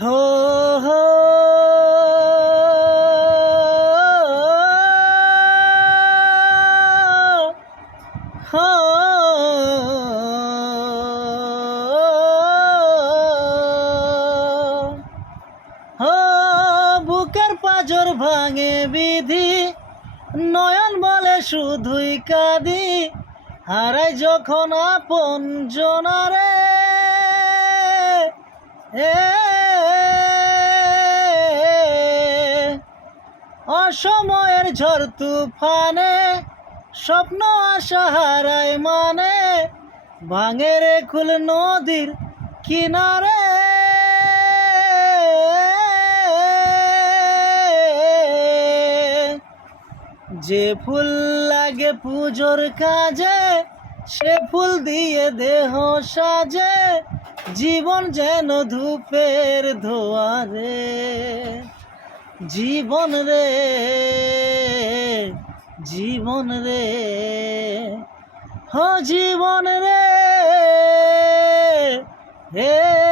হো হো। হো। বুকের পাজর ভাঙে বিধি, নয়ন বলে শুধুই কাঁদি, হারাই যখন আপন জনারে। এ অসময়ের ঝড় তুফানে, স্বপ্ন আশা হারায় মানে ভাঙে রে খুল নদীর কিনারে। যে ফুল লাগে পুজোর কাজে, সে ফুল দিয়ে দেহ সাজে, জীবন যেন ধূপের ধোয়ারে। জীবন রে জীবন রে। হ জীবন রে। হে